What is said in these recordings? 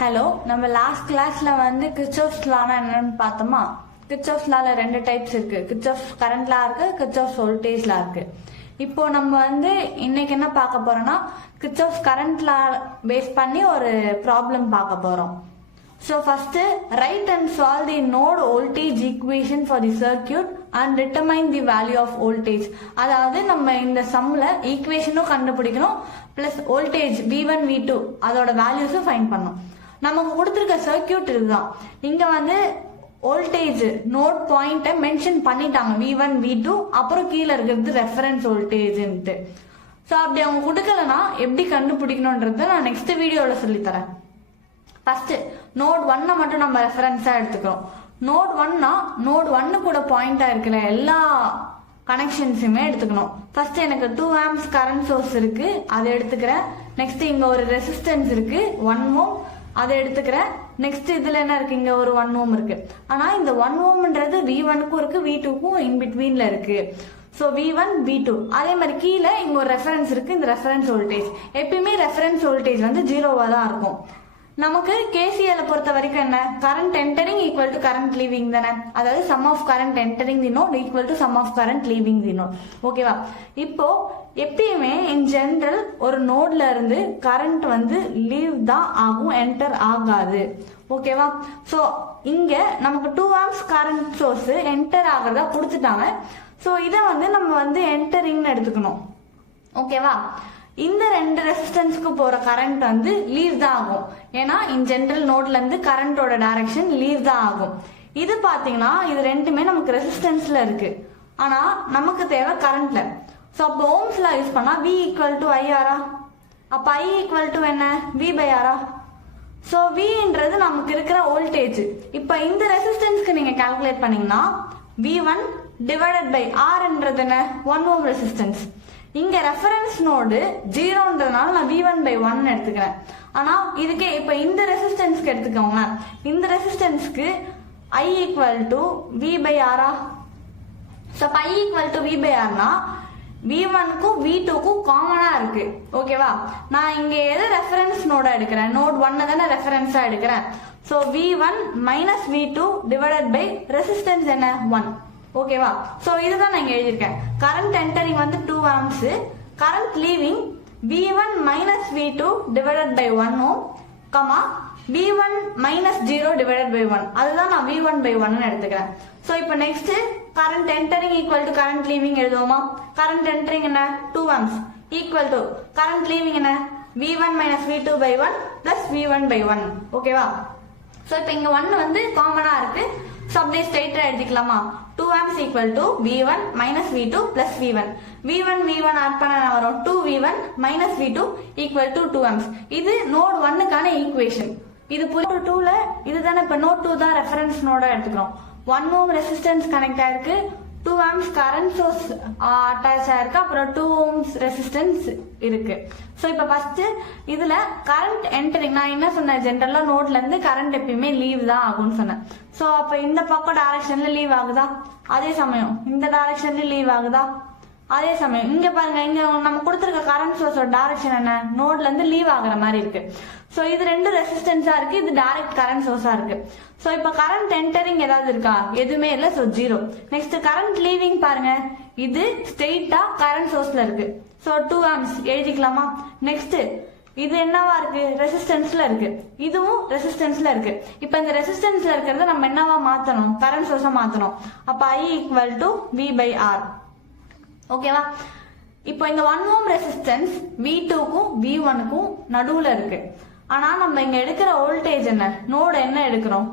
Hello, நம்ம last கிளாஸ்ல வந்து கிர்ச்சாஃப்ஸ் லானா என்னன்னு பார்த்தோமா? கிர்ச்சாஃப்ஸ் லால ரெண்டு டைப்ஸ் இருக்கு. கிர்ச்சாஃப்ஸ் கரண்ட் லா இருக்கு, கிர்ச்சாஃப்ஸ் வோல்டேஜ் லா இருக்கு. இப்போ நம்ம வந்து இன்னைக்கு என்ன பார்க்க போறோம்னா, கிர்ச்சாஃப்ஸ் கரண்ட் லா பேஸ் பண்ணி ஒரு ப்ராப்ளம் பார்க்க போறோம். So first, write and solve the node voltage equation for the circuit and determine the value of voltage. அதாவது நம்ம இந்த சம்ல ஈக்குவேஷனும் கண்டுபிடிக்கணும், பிளஸ் வோல்டேஜ் V1 V2 அதோட வேல்யூஸும் ஃபைண்ட் பண்ணணும். நமக்கு கொடுத்துருக்க சர்க்கியூட் இதுதான். இங்க வந்து வோல்டேஜ் நோட் பாயிண்ட மென்ஷன் பண்ணிட்டாங்க, V1 V2, அப்புறம் கீழே இருக்கிறது ரெஃபரன்ஸ் வோல்டேஜ்ன்ட்டு. ஸோ அப்படி அவங்க கொடுக்கலன்னா எப்படி கண்டுபிடிக்கணும்ன்றத நான் நெக்ஸ்ட் வீடியோல சொல்லித்தரேன். ஃபர்ஸ்ட் நோட் 1 மட்டும் நம்ம ரெஃபரன்ஸா எடுத்துக்கிறோம். நோட் 1னா நோட் 1 கூட பாயிண்டா இருக்கிற எல்லா கனெக்ஷன்ஸுமே எடுத்துக்கணும். ஃபர்ஸ்ட் எனக்கு 2 amps கரண்ட் சோர்ஸ் இருக்கு, அதை எடுத்துக்கிறேன். நெக்ஸ்ட் இங்க ஒரு ரெசிஸ்டன்ஸ் இருக்கு 1 ohm, அதை எடுத்துக்கிறேன். நெக்ஸ்ட் இதுல என்ன இருக்கு, இங்க ஒரு 1 ohm இருக்கு. ஆனா இந்த 1 ohmன்றது V1க்கும் இருக்கு, V2க்கும் இன் பிட்வீன்ல இருக்கு. ஸோ V1 V2 அதே மாதிரி கீழே இங்க ஒரு ரெஃபரன்ஸ் இருக்கு. இந்த ரெஃபரன்ஸ் வோல்டேஜ் எப்பயுமே ரெஃபரன்ஸ் வோல்டேஜ் வந்து 0வா தான் இருக்கும். நமக்கு KCL பொறுத்த வரைக்கும் என்ன, current entering equal to current leaving தானே. அதாவது sum of current entering the node equal to sum of current leaving the node. ஓகேவா? இப்போ எப்பயுமே இன் ஜெனரல் ஒரு நோட்ல இருந்து கரண்ட் வந்து லீவ் தான் ஆகும், என்டர் ஆகாது. ஓகேவா? ஸோ இங்க நமக்கு 2 amps கரண்ட் சோர்ஸ் என்டர் ஆகிறதா கொடுத்துட்டாங்க. ஸோ இதை வந்து நம்ம வந்து என்டரிங்னு எடுத்துக்கணும். ஓகேவா? இந்த ரெண்டு ரெசிஸ்டன்ஸ்க்கு போற கரண்ட் வந்து லீவ் தான் ஆகும். ஏன்னா இன் ஜெனரல் நோட்ல இருந்து கரண்டோட டைரக்ஷன் லீவ் தான் ஆகும். இது பாத்தீங்கன்னா இது ரெண்டுமே நமக்கு ரெசிஸ்டன்ஸ்ல இருக்கு, ஆனா நமக்கு தேவை கரண்ட்ல. ஸோ அப்போ ஓம்ஸ்ல யூஸ் பண்ணா V ஈக்குவல் டு IR, அப்ப I ஈக்குவல் டு என்ன, V பை R. ஸோ Vன்றது நமக்கு இருக்கிற வோல்டேஜ். இப்ப இந்த ரெசிஸ்டன்ஸ்க்கு நீங்க கால்குலேட் பண்ணீங்கன்னா V1 டிவைடட் பை Rன்றது என்ன, 1 ohm ரெசிஸ்டன்ஸ். இங்க ரெஃபரன்ஸ் நோடு 0ன்றதுனால நான் V1 by 1 எடுத்துக்கிறேன். ஆனா இதுக்கே இப்ப இந்த ரெசிஸ்டன்ஸ்க்கு எடுத்துக்கோங்க. இந்த ரெசிஸ்டன்ஸ்க்கு I equal to V by R. So I equal to V by Rனா V1க்கும் V2க்கும் காமனா இருக்கு. ஓகேவா? நான் இங்க எது ரெஃபரன்ஸ் நோடா எடுக்கிறேன், நோட் 1 தானே ரெஃபரன்ஸா எடுக்கிறேன். So V1 minus V2 divided by resistance என்ன, 1. ஓகேவா? சோ இதுதான் நான் இங்க எழுதியிருக்கேன். கரண்ட் என்டரிங் வந்து 2 amps, current leaving V1 minus V2 divided by 1 ohm, comma V1 minus 0 divided by 1. அதுதான் நான் V1 by 1 எடுத்துக்கிறேன். சோ இப்போ next current entering equal to current leaving எழுதுவோமா? கரண்ட் என்டரிங் என்ன, 2 amps equal to current leaving என்ன, V1 minus V2 by 1 plus V1 by 1. ஓகேவா? So இப்போ இங்க 1 வந்து காமனா இருக்கு. ஸோ அப்படியே ஸ்ட்ரைட்டா எழுதிக்கலாமா? 2 amps equal to V1 minus V2 plus V1. V1 add பண்ண வரும் 2V1 minus V2 equal to 2 amps. இது நோட் 1க்கான ஈக்குவேஷன். இது நோட் 2ல இதுதானே. இப்ப நோட் 2 தான் ரெஃபரன்ஸ் நோடா எடுத்துக்கிறோம். 1 ohm ரெசிஸ்டன்ஸ் கனெக்ட் ஆயிருக்கு, 2 amps கரண்ட் சோர்ஸ் அட்டாச் ஆயிருக்கு, அப்புறம் 2 ohms ரெசிஸ்டன்ஸ் இருக்கு. சோ இப்ப ஃபர்ஸ்ட் இதுல கரண்ட் என்டரிங் நான் என்ன சொன்னேன், ஜெனரலா நோட்ல இருந்து கரண்ட் எப்பயுமே லீவ் தான் ஆகும்னு சொன்னேன். சோ அப்ப இந்த பக்கம் டைரக்ஷன்ல லீவ் ஆகுதா, அதே சமயம் இந்த டைரக்ஷன்ல லீவ் ஆகுதா, அதே சமயம் இங்க பாருங்க, இங்க நம்ம கொடுத்திருக்க கரண்ட் சோர்ஸோட டைரக்ஷன் என்ன, நோட்ல இருந்து லீவ் ஆகுற மாதிரி இருக்கு. சோ இது ரெண்டு ரெசிஸ்டன்ஸா இருக்கு, இது டைரக்ட் கரண்ட் சோர்ஸா இருக்கு. சோ இப்ப கரண்ட் என்டரிங் ஏதாவது இருக்கா, எதுவுமே இல்ல. சோ 0. நெக்ஸ்ட் கரண்ட் லீவிங் பாருங்க, இது ஸ்ட்ரெயிட்டா கரண்ட் சோர்ஸ்ல இருக்கு. So 2 amps எழுதிக்கலாமா? நெக்ஸ்ட் இது என்னவா இருக்கு, ரெசிஸ்டன்ஸ்ல இருக்கு, இதுவும் ரெசிஸ்டன்ஸ்ல இருக்கு. இப்ப இந்த ரெசிஸ்டன்ஸ்ல இருக்கிறத நம்ம என்னவா மாத்தணும், கரண்ட் சோர்ஸா மாத்தணும். அப்ப I equal to V by R. ஓகேவா? இப்போ இந்த 1 ohm ரெசிஸ்டன்ஸ் V2க்கும் V1க்கும் நடுவுல இருக்கு. ஆனா நம்ம இங்க எடுக்கிற வோல்டேஜ் என்ன, நோடு என்ன எடுக்கிறோம்,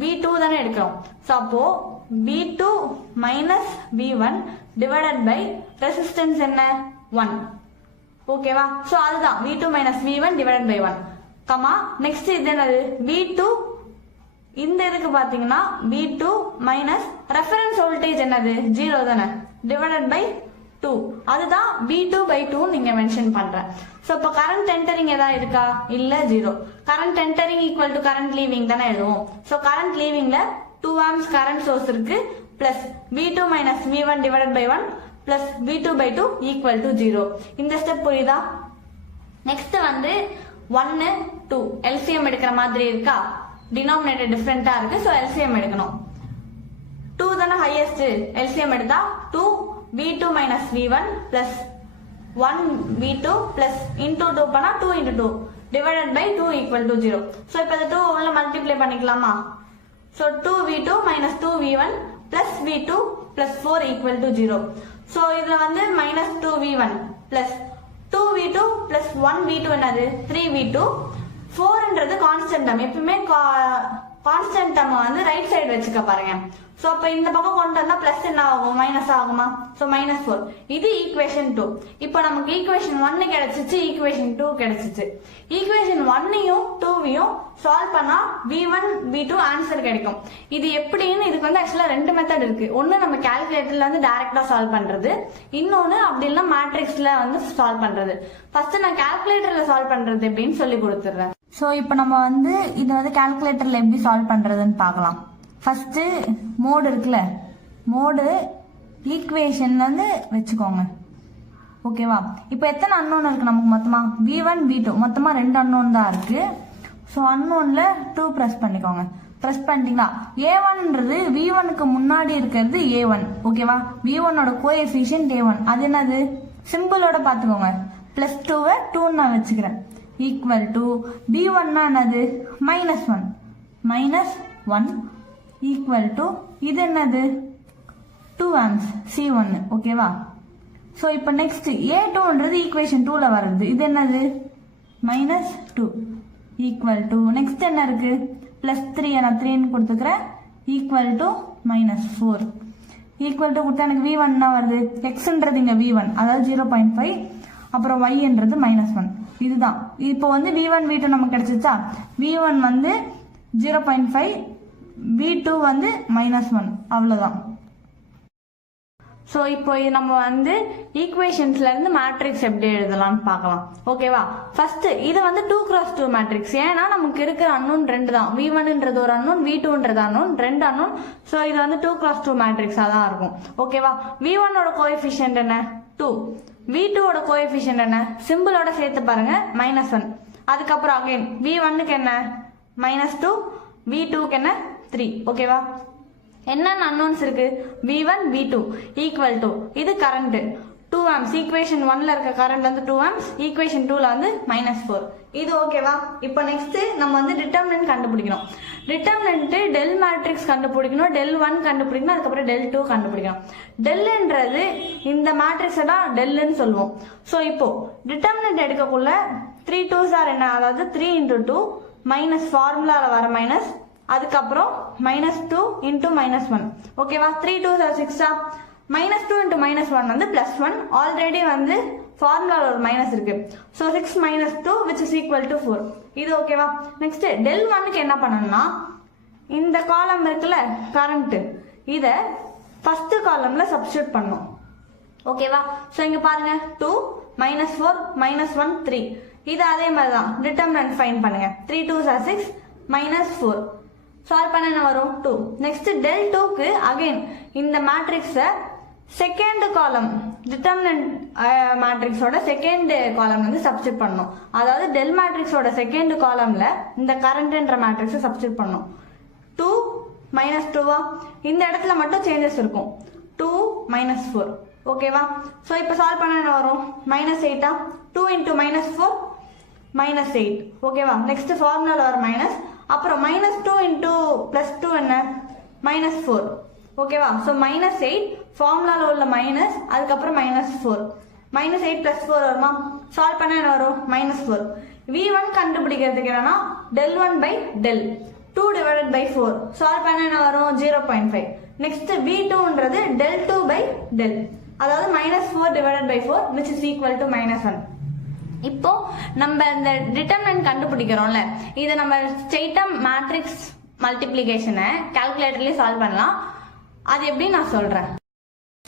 V2 தானே எடுக்கிறோம். சோ அப்போ V2 minus V1 divided by resistance என்ன, 1. ஓகேவா? சோ அதுதான் V2 minus V1 divided by 1, comma next இது என்னது, V2 இந்த இதுக்கு பாத்தீங்கன்னா V2 மைனஸ் ரெஃபரன்ஸ் வோல்டேஜ் என்னது, 0 தானே, டிவைடட் பை 2. அதுதான் V2 by 2 நீங்க மென்ஷன் பண்றேன். சோ இப்ப கரண்ட் என்டரிங் ஏதாவது இருக்கா, இல்ல, 0. Current entering equal to current leaving தானே எழுதுவோம். சோ கரண்ட் லீவிங்ல 2 amps கரண்ட் சோர்ஸ் இருக்கு, plus V2 minus V1 divided by 1 plus V2 by 2 equal to 0. இந்த ஸ்டெப் புரியுதா? நெக்ஸ்ட் வந்து 1 2 எல்சிஎம் எடுக்கிற மாதிரி இருக்கா, டினாமினேட்டர் டிஃபரெண்டா இருக்கு, ஸோ எல்சிஎம் எடுக்கணும். 2 தானே ஹையஸ்ட், எல்சிஎம் எடுத்தா 2 v2 minus v1 plus 1 v2 plus into 2 பண்ணா 2 into 2 divided by 2 equal to 0. So இப்போ இந்த 2 உள்ள மல்டிப்ளை பண்ணிக்கலாமா? So 2v2 minus 2v1 plus v2 plus 4 equal to 0. So இதுல வந்து minus 2v1 plus 2v2 plus 1v2 என்னது 3v2. 4ன்றது constant term, எப்பவுமே constant term வந்து ரைட் சைடு வச்சுக்க பாருங்க. சோ அப்ப இந்த பக்கம் கொண்டு வந்தா பிளஸ் என்ன ஆகும், மைனஸ் ஆகுமா? சோ -4. இது ஈக்குவேஷன் 2. இப்போ நமக்கு ஈக்குவேஷன் 1 கிடைச்சிச்சு, ஈக்குவேஷன் 2 கிடைச்சிச்சு. ஈக்குவேஷன் 1யும் 2வையும் சால்வ் பண்ணா v1 v2 ஆன்சர் கிடைக்கும். இது எப்படின்னு இதுக்கு வந்து ஆக்சுவலா 2 மெத்தட் இருக்கு. ஒன்னு நம்ம கால்குலேட்டர்ல வந்து டைரக்டா சால்வ் பண்றது, இன்னொன்னு அப்படி இல்ல மேட்ரிக்ஸ்ல வந்து சால்வ் பண்றது. ஃபர்ஸ்ட் நான் கால்குலேட்டர்ல சால்வ் பண்றது எப்படின்னு சொல்லி கொடுத்துறேன். ஸோ இப்போ நம்ம வந்து இது வந்து கால்குலேட்டரில் எப்படி சால்வ் பண்ணுறதுன்னு பார்க்கலாம். ஃபஸ்ட்டு மோடு இருக்குல்ல, மோடு ஈக்குவேஷன் வந்து வச்சுக்கோங்க. ஓகேவா? இப்போ எத்தனை அன்னோன் இருக்குது நமக்கு மொத்தமாக? v1 v2 மொத்தமாக 2 அன்னோன் தான் இருக்குது. ஸோ அன்னோனில் 2 ப்ரெஸ் பண்ணிக்கோங்க. ப்ரெஸ் பண்ணிட்டீங்களா? a1ன்றது v1க்கு முன்னாடி இருக்கிறது a1. ஓகேவா? v1ஓட கோஎஃபிஷியன்ட் a1. அது என்னது? சிம்பிளோட பார்த்துக்கோங்க. +2வை 2 நான் வச்சுக்கிறேன். ஈக்குவல் டு b1 என்னது? -1 -1 ஈக்குவல் டு இது என்னது? 2 amps C1. ஓகேவா? ஸோ இப்போ நெக்ஸ்ட் a2ன்றது ஈக்குவேஷன் 2ல வருது. இது என்னது? -2 ஈக்குவல் டு நெக்ஸ்ட் என்ன இருக்கு? +3 நான் 3ன்னு கொடுத்துக்கிறேன். ஈக்குவல் டு -4 ஈக்குவல் டு கொடுத்தா எனக்கு v1 தான் வருது. xன்றது இங்க v1 அதாவது 0.5, அப்புறம் yன்றது -1. இதுதான். இப்போ வந்து v1 v2 நமக்கு கிடைச்சிச்சா? v1 வந்து 0.5, v2 வந்து -1, அவ்வளவுதான். ஸோ இப்போ நம்ம வந்து ஈக்குவேஷன்ஸ்ல இருந்து மேட்ரிக்ஸ் எப்படி எழுதலாம்னு பார்க்கலாம். ஓகேவா? ஃபர்ஸ்ட் இது வந்து 2x2 மேட்ரிக்ஸ். ஏன்னா நமக்கு இருக்கிற அன்னோன் 2 தான். v1ன்றது ஒரு அன்னோன், v2ன்றது அன்னோன், 2 அன்னோன். ஸோ இது வந்து 2x2 மேட்ரிக்ஸா தான் இருக்கும். ஓகேவா? v1ஓட கோஎஃபிஷியன்ட் என்ன? 2. v2ஓட கோஎஃபிஷியன்ட் என்ன? சிம்பிளோட சேர்த்து பாருங்க, -1. அதுக்கப்புறம் அகைன் v1க்கு என்ன? -2, v2க்கு என்ன? 3. ஓகேவா? என்னென்ன அன்னோன்ஸ் இருக்கு? v1 v2 ஈக்குவல் டு இது கரண்ட் 2 amps. ஈக்குவேஷன் 1ல இருக்க கரண்ட் வந்து 2 amps, ஈக்குவேஷன் 2ல வந்து -4. இது ஓகேவா? இப்போ நெக்ஸ்ட் நம்ம வந்து டிட்டர்மினன்ட் கண்டுபிடிக்கணும். டிட்டர்மினன்ட் டெல் மேட்ரிக்ஸ் கண்டுபிடிக்கணும், del1 கண்டுபிடிக்கணும், அதுக்கப்புறம் del2 கண்டுபிடிக்கணும். டெல்ன்றது இந்த மேட்ரிக்ஸை தான் டெல்னு சொல்லுவோம். ஸோ இப்போ டிட்டர்மினன்ட் எடுக்கக்குள்ள 3 2s are என்ன? அதாவது 3 into 2 மைனஸ் ஃபார்முலால வர மைனஸ், அதுக்கப்புறம் -2 into -1. ஓகேவா? 3 2s are 6. -2 into -1 வந்து +1. ஆல்ரெடி வந்து ஃபார்முலால ஒரு மைனஸ் இருக்கு. So 6 - 2 which is equal to 4. இது ஓகேவா? நெக்ஸ்ட் del1க்கு என்ன பண்ணணும்னா, இந்த காலம் இருக்குல்ல கரண்ட், இத ஃபர்ஸ்ட் காலம்ல சப்ஸ்டிட்யூட் பண்ணணும். ஓகேவா? ஸோ இங்க பாருங்க 2 -4 -1 3. இது அதே மாதிரி தான். டிட்டர்மினன்ட் ஃபைண்ட் பண்ணுங்க. 3 2s are 6 -4. சால்வ் பண்ண என்ன வரும்? 2. நெக்ஸ்ட் del2க்கு அகைன் இந்த மேட்ரிக்ஸை second column determinant மேட்ரிக்ஸோட second column வந்து சப்ஸ்டிட்யூட் பண்ணணும். அதாவது டெல் மேட்ரிக்ஸோட செகண்ட் காலம்ல இந்த கரண்ட்ன்ற மேட்ரிக்ஸை சப்ஸ்டிட்யூட் பண்ணணும். 2 -2வா? இந்த இடத்துல மட்டும் சேஞ்சஸ் இருக்கும். 2 -4. ஓகேவா? ஸோ இப்போ சால்வ் பண்ண என்ன வரும்? -8. 2 into -4 -8. ஓகேவா? நெக்ஸ்ட் ஃபார்முலால வர மைனஸ், அப்புறம் -2 into +2 என்ன? -4. ஓகேவா? ஸோ -8 ஃபார்முலால உள்ள மைனஸ், அதுக்கப்புறம் -4. -8 +4 வருமா? சால்வ் பண்ண என்ன வரும்? -4. v1 கண்டுபிடிக்கிறதுக்கு என்னன்னா del1 by del 2 divided by 4. Solve பண்ண என்ன வரும்? 0.5. நெக்ஸ்ட் v2ன்றது del2 by del, அதாவது -4 divided by 4 which is equal to -1. இப்போ நம்ம இந்த டிட்டர்மினன்ட் கண்டுபிடிக்கிறோம்ல, இதை நம்ம ஸ்ட்ரெயிட்டா மேட்ரிக்ஸ் மல்டிப்ளிகேஷனை கால்குலேட்டர்லயே சால்வ் பண்ணலாம். அது எப்படி நான் சொல்றேன்.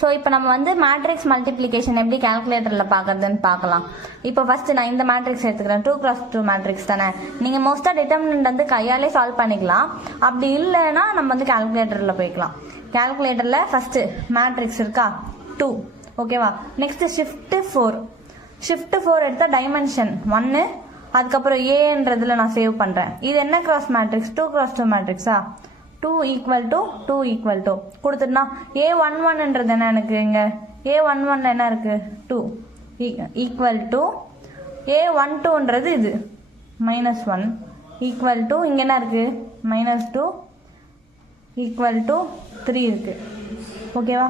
ஸோ இப்போ நம்ம வந்து மேட்ரிக்ஸ் மல்டிப்ளிகேஷன் எப்படி கால்குலேட்டரில் பார்க்கறதுன்னு பார்க்கலாம். இப்போ ஃபர்ஸ்ட் நான் இந்த மேட்ரிக்ஸ் எடுத்துக்கிறேன். 2x2 மேட்ரிக்ஸ் தானே. நீங்கள் மோஸ்ட்டாக டிட்டர்மினன்ட் வந்து கையாலே சால்வ் பண்ணிக்கலாம். அப்படி இல்லைன்னா நம்ம வந்து கால்குலேட்டரில் போய்க்கலாம். கால்குலேட்டரில் ஃபர்ஸ்ட் மேட்ரிக்ஸ் இருக்கா? 2. ஓகேவா? நெக்ஸ்ட் ஷிஃப்ட் 4 எடுத்தா டைமென்ஷன் 1, அதுக்கப்புறம் ஏன்றதுல நான் சேவ் பண்ணுறேன். இது என்ன கிராஸ் மேட்ரிக்ஸ்? 2 cross 2 மேட்ரிக்ஸா? 2 ஈக்குவல் டு 2 ஈக்குவல் டு கொடுத்துட்டுனா A11ன்றது என்ன எனக்கு இங்கே A11 என்ன இருக்கு 2 ஈக்குவல் டு A12ன்றது இது -1 ஈக்குவல் டு இங்கே என்ன இருக்கு -2 ஈக்குவல் டு 3 இருக்கு. ஓகேவா?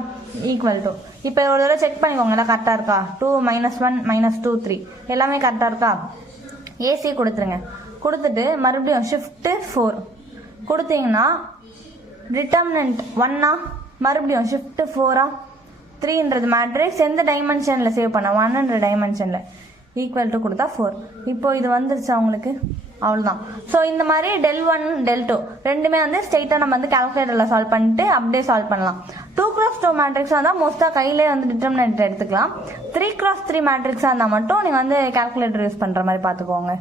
ஈக்குவல் டு இப்போ ஒரு தடவை செக் பண்ணிக்கோங்க எல்லாம் கரெக்டாக இருக்கா? 2 -1 -2 3 எல்லாமே கரெக்டாக இருக்கா? ஏசி கொடுத்துருங்க. கொடுத்துட்டு மறுபடியும் ஷிஃப்ட் 4 கொடுத்தீங்கன்னா டிட்டர்மினன்ட் 1ஆ மறுபடியும் ஷிஃப்ட் 4ஆ 3ன்றது மேட்ரிக்ஸ் எந்த டைமென்ஷனில் சேவ் பண்ண 1ன்ற டைமென்ஷனில் ஈக்குவல் டு கொடுத்தா 4. இப்போ இது வந்துருச்சா உங்களுக்கு? அவ்வளோதான். ஸோ இந்த மாதிரி del1 del2 ரெண்டுமே வந்து ஸ்ட்ரெயிட்டாக நம்ம வந்து கால்குலேட்டரில் சால்வ் பண்ணிட்டு அப்படியே சால்வ் பண்ணலாம். 2 cross 2 மேட்ரிக்ஸாக இருந்தால் மோஸ்ட்டாக கையிலே வந்து டிட்டர்மினன்ட் எடுத்துக்கலாம். 3 cross 3 மேட்ரிக்ஸாக இருந்தால் மட்டும் நீங்கள் வந்து கால்குலேட்டர் யூஸ் பண்ணுற மாதிரி பார்த்துக்கோங்க.